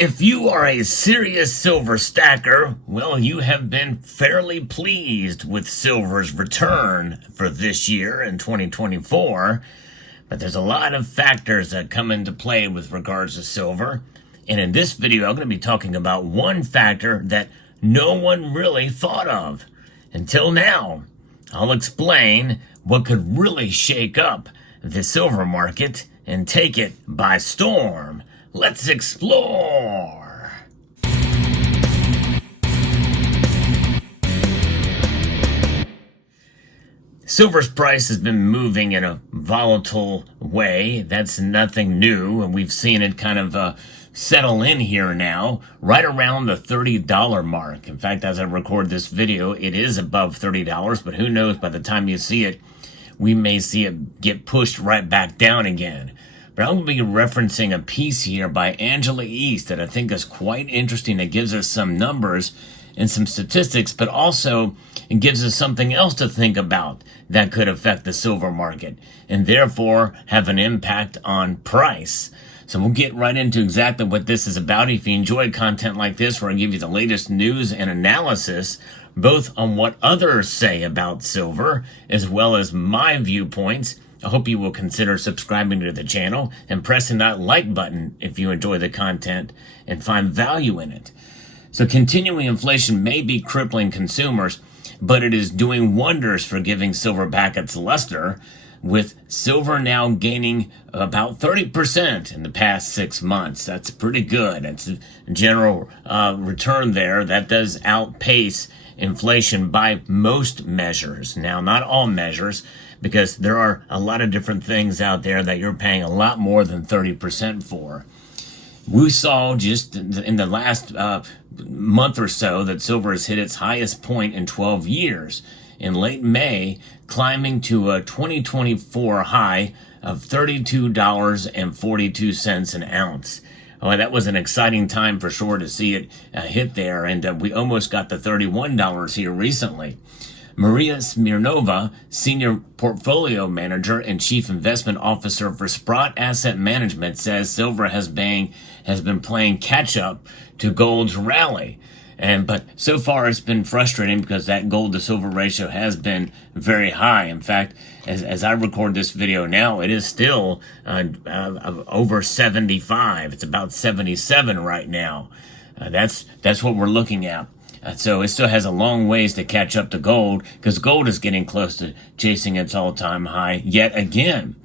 If you are a serious silver stacker, well, you have been fairly pleased with silver's return for this year in 2024. But there's a lot of factors that come into play with regards to silver. And in this video, I'm going to be talking about one factor that no one really thought of until now. I'll explain what could really shake up the silver market and take it by storm. Let's explore! Silver's price has been moving in a volatile way. That's nothing new, and we've seen it kind of settle in here now, right around the $30 mark. In fact, as I record this video, it is above $30, but who knows, by the time you see it, we may see it get pushed right back down again. But I'm going to be referencing a piece here by Angela East that I think is quite interesting. It gives us some numbers and some statistics, but also it gives us something else to think about that could affect the silver market and therefore have an impact on price. So we'll get right into exactly what this is about. If you enjoy content like this, where I give you the latest news and analysis, both on what others say about silver, as well as my viewpoints, I hope you will consider subscribing to the channel and pressing that like button if you enjoy the content and find value in it. So continuing inflation may be crippling consumers, but it is doing wonders for giving silver back its luster, with silver now gaining about 30% in the past 6 months. That's pretty good. That's a general return there. That does outpace inflation by most measures. Now, not all measures, because there are a lot of different things out there that you're paying a lot more than 30% for. We saw just in the last month or so that silver has hit its highest point in 12 years. In late May, climbing to a 2024 high of $32.42 an ounce. Oh, that was an exciting time for sure to see it hit there, and we almost got to $31 here recently. Maria Smirnova, Senior Portfolio Manager and Chief Investment Officer for Sprott Asset Management, says silver has been playing catch-up to gold's rally. But so far it's been frustrating because that gold to silver ratio has been very high. In fact, as I record this video now, it is still over 75. It's about 77 right now. That's what we're looking at. So it still has a long ways to catch up to gold, because gold is getting close to chasing its all-time high yet again.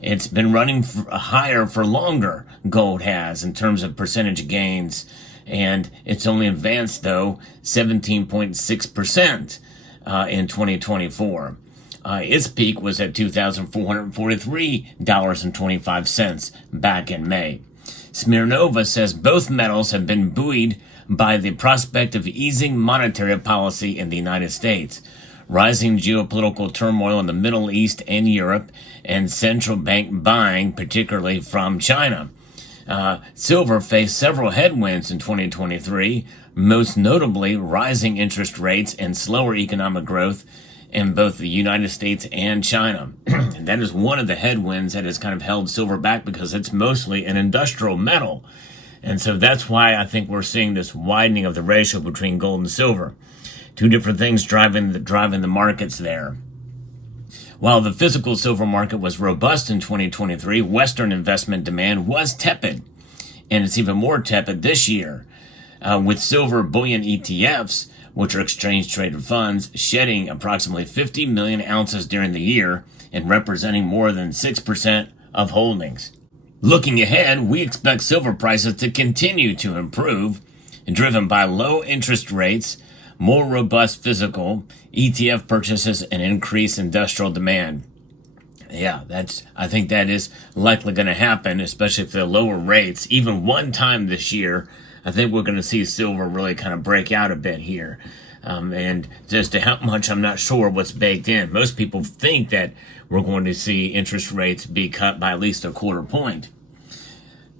It's been running higher for longer, gold has, in terms of percentage gains. And it's only advanced, though, 17.6% in 2024. Its peak was at $2,443.25 back in May. Smirnova says both metals have been buoyed by the prospect of easing monetary policy in the United States, rising geopolitical turmoil in the Middle East and Europe, and central bank buying, particularly from China. Silver faced several headwinds in 2023, most notably rising interest rates and slower economic growth in both the United States and China. And that is one of the headwinds that has kind of held silver back, because it's mostly an industrial metal. And so that's why I think we're seeing this widening of the ratio between gold and silver. Two different things driving the markets there. While the physical silver market was robust in 2023, Western investment demand was tepid, and it's even more tepid this year, with silver bullion ETFs, which are exchange-traded funds, shedding approximately 50 million ounces during the year and representing more than 6% of holdings. Looking ahead, we expect silver prices to continue to improve, driven by low interest rates, more robust physical, ETF purchases, and increased industrial demand. Yeah, I think that is likely going to happen, especially if the lower rates, even one time this year. I think we're going to see silver really kind of break out a bit here. And just to how much, I'm not sure what's baked in. Most people think that we're going to see interest rates be cut by at least a quarter point.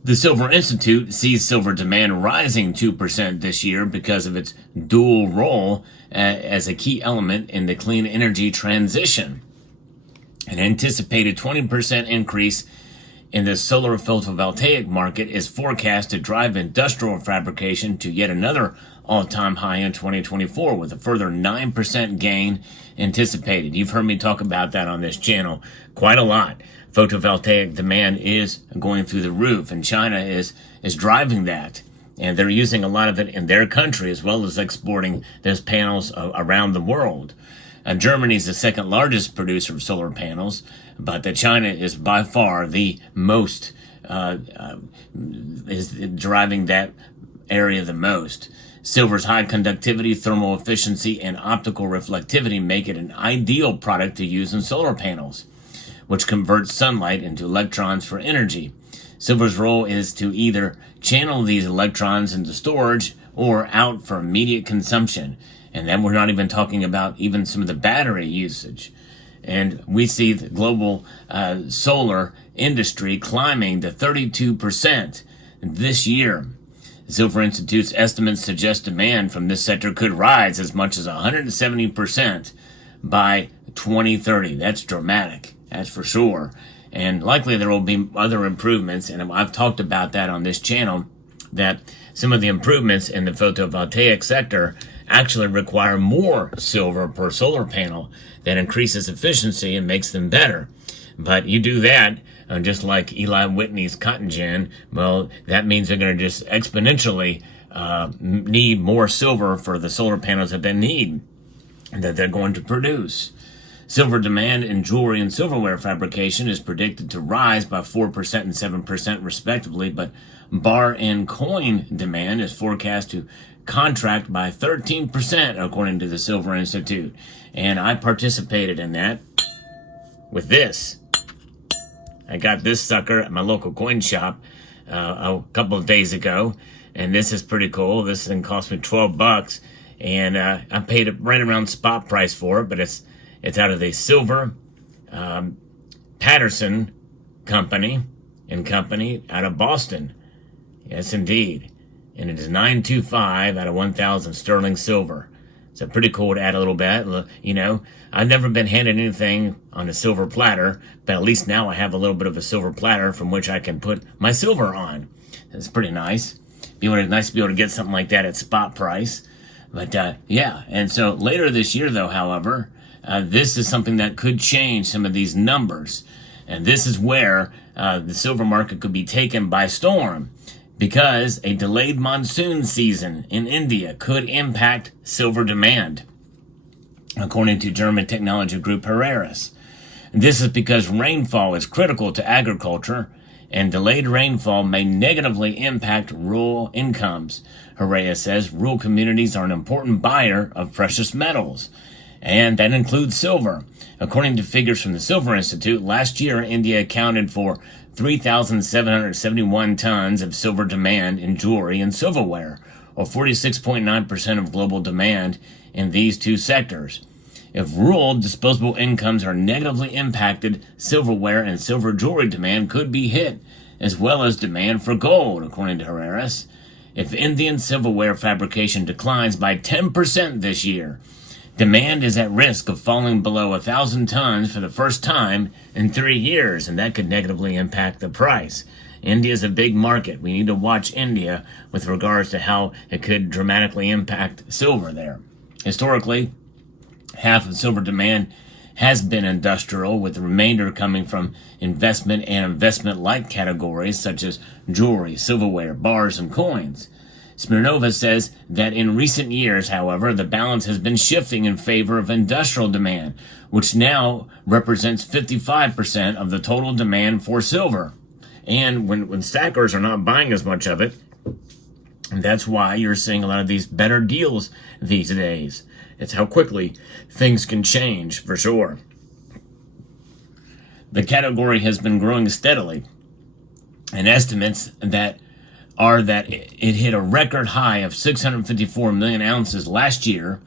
The Silver Institute sees silver demand rising 2% this year because of its dual role as a key element in the clean energy transition. An anticipated 20% increase in the solar photovoltaic market is forecast to drive industrial fabrication to yet another all-time high in 2024, with a further 9% gain anticipated. You've heard me talk about that on this channel quite a lot. Photovoltaic demand is going through the roof, and China is driving that. And they're using a lot of it in their country, as well as exporting those panels around the world. Germany is the second largest producer of solar panels, but China is by far the most, is driving that area the most. Silver's high conductivity, thermal efficiency, and optical reflectivity make it an ideal product to use in solar panels, which converts sunlight into electrons for energy. Silver's role is to either channel these electrons into storage or out for immediate consumption. And then we're not even talking about even some of the battery usage. And we see the global solar industry climbing to 32% this year. The Silver Institute's estimates suggest demand from this sector could rise as much as 170% by 2030. That's dramatic, that's for sure. And likely there will be other improvements, and I've talked about that on this channel, that some of the improvements in the photovoltaic sector actually require more silver per solar panel. That increases efficiency and makes them better. But you do that, just like Eli Whitney's cotton gin, well, that means they're going to just exponentially need more silver for the solar panels that they need, that they're going to produce. Silver demand in jewelry and silverware fabrication is predicted to rise by 4% and 7% respectively, but bar and coin demand is forecast to contract by 13% according to the Silver Institute. And I participated in that with this. I got this sucker at my local coin shop a couple of days ago, and this is pretty cool. This thing cost me $12, and I paid it right around spot price for it, but it's out of the Silver Patterson Company out of Boston. Yes, indeed. And it is 925 out of 1,000 sterling silver. So pretty cool to add a little bit. You know, I've never been handed anything on a silver platter, but at least now I have a little bit of a silver platter from which I can put my silver on. It's pretty nice. Nice to be able to get something like that at spot price. But yeah, and so later this year, though, however, this is something that could change some of these numbers. And this is where the silver market could be taken by storm, because a delayed monsoon season in India could impact silver demand, according to German technology group Herreras. This is because rainfall is critical to agriculture, and delayed rainfall may negatively impact rural incomes. Herreras says rural communities are an important buyer of precious metals, and that includes silver. According to figures from the Silver Institute, last year India accounted for 3,771 tons of silver demand in jewelry and silverware, or 46.9% of global demand in these two sectors. If rural disposable incomes are negatively impacted, silverware and silver jewelry demand could be hit, as well as demand for gold, according to Herreras. If Indian silverware fabrication declines by 10% this year, demand is at risk of falling below 1,000 tons for the first time in 3 years, and that could negatively impact the price. India is a big market. We need to watch India with regards to how it could dramatically impact silver there. Historically, half of silver demand has been industrial, with the remainder coming from investment and investment-like categories such as jewelry, silverware, bars, and coins. Smirnova says that in recent years, however, the balance has been shifting in favor of industrial demand, which now represents 55% of the total demand for silver. And when stackers are not buying as much of it, that's why you're seeing a lot of these better deals these days. It's how quickly things can change, for sure. The category has been growing steadily, and estimates that it hit a record high of 654 million ounces last year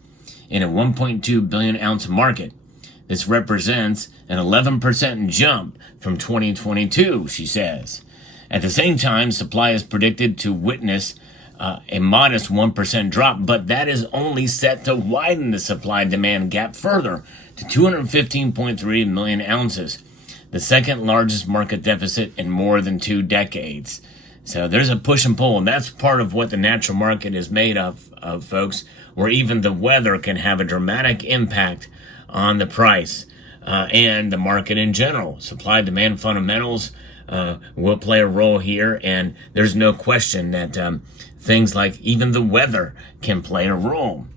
in a 1.2 billion ounce market. This represents an 11% jump from 2022, she says. At the same time, supply is predicted to witness a modest 1% drop, but that is only set to widen the supply-demand gap further to 215.3 million ounces. the second largest market deficit in more than 2 decades. So there's a push and pull, and that's part of what the natural market is made of folks, where even the weather can have a dramatic impact on the price and the market in general. Supply-demand fundamentals will play a role here, and there's no question that things like even the weather can play a role.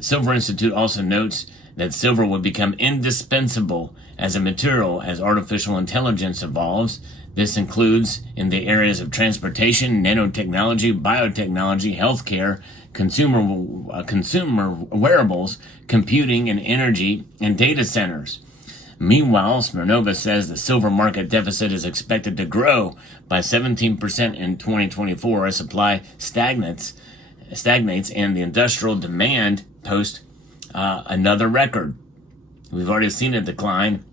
Silver Institute also notes that silver would become indispensable as a material as artificial intelligence evolves. This includes in the areas of transportation, nanotechnology, biotechnology, healthcare, consumer wearables, computing and energy, and data centers. Meanwhile, Smirnova says the silver market deficit is expected to grow by 17% in 2024 as supply stagnates and the industrial demand posts another record. We've already seen a decline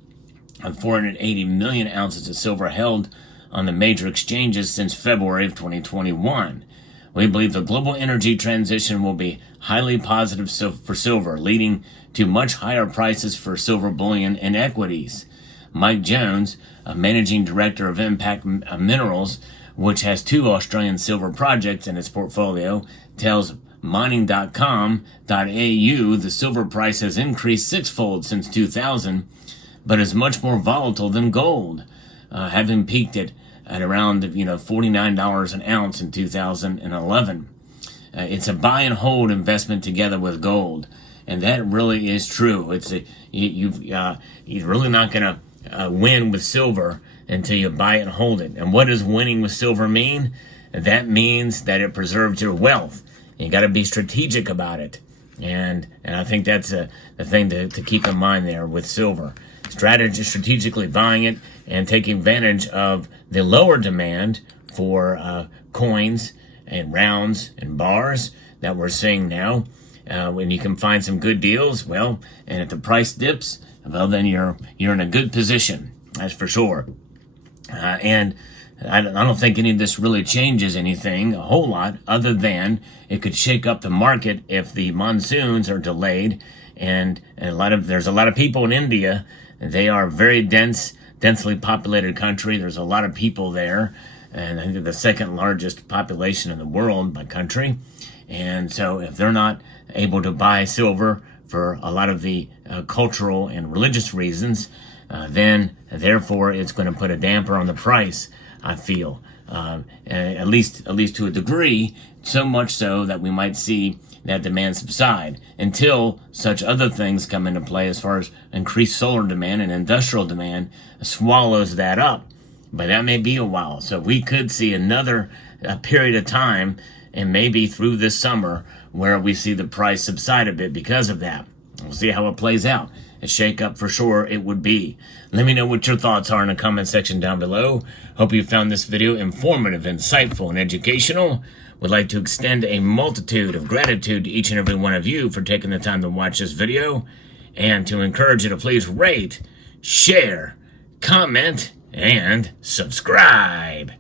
of 480 million ounces of silver held on the major exchanges since February of 2021. We believe the global energy transition will be highly positive for silver, leading to much higher prices for silver bullion and equities. Mike Jones, a managing director of Impact Minerals, which has 2 Australian silver projects in its portfolio, tells mining.com.au the silver price has increased 6-fold since 2000, but is much more volatile than gold, having peaked at around $49 an ounce in 2011. It's a buy and hold investment together with gold, and that really is true. You're really not going to win with silver until you buy it and hold it. And what does winning with silver mean? That means that it preserves your wealth. You got to be strategic about it, and I think that's the thing to keep in mind there with silver. Strategically buying it and taking advantage of the lower demand for coins and rounds and bars that we're seeing now. When you can find some good deals, well, and if the price dips, well, then you're in a good position. That's for sure. And I don't think any of this really changes anything a whole lot, other than it could shake up the market if the monsoons are delayed. And there's a lot of people in India. They are a very densely populated country. There's a lot of people there, and I think they're the second largest population in the world by country. And so if they're not able to buy silver for a lot of the cultural and religious reasons, then therefore it's going to put a damper on the price, I feel, at least to a degree, so much so that we might see that demand subside until such other things come into play as far as increased solar demand and industrial demand swallows that up. But that may be a while. So we could see another period of time, and maybe through this summer, where we see the price subside a bit because of that. We'll see how it plays out. A shake-up for sure it would be. Let me know what your thoughts are in the comment section down below. Hope you found this video informative, insightful, and educational. Would like to extend a multitude of gratitude to each and every one of you for taking the time to watch this video, and to encourage you to please rate, share, comment, and subscribe.